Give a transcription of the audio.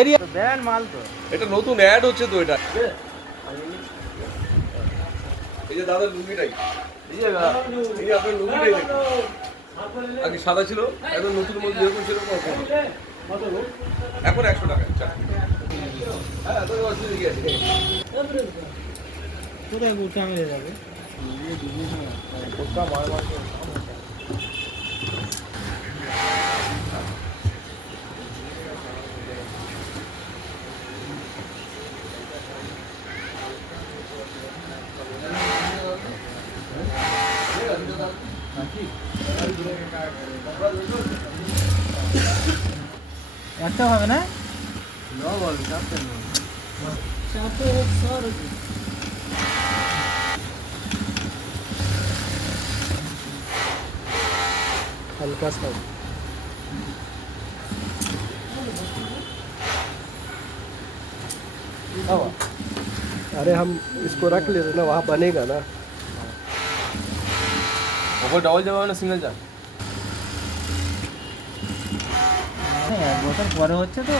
Area brand মাল তো, এটা নতুন অ্যাড হচ্ছে তো এটা। এই যে দাদার লুঙ্গিটাই, এই যে আপনার লুঙ্গিটাই দেখুন, আগে সাদা ছিল, এখন নতুন মধ্যে যেরকম সেরকম এখন 100 টাকা। হ্যাঁ তো অসুবিধা কি আছে? কোথায় ঘুরতে আমি যাবে একটা হবে না हल्का सा। अरे हम इसको रख लेते ना, वहाँ बनेगा ना। ওপর ডবল যাবে না সিঙ্গেল যা? এক বছর পরে হচ্ছে তো।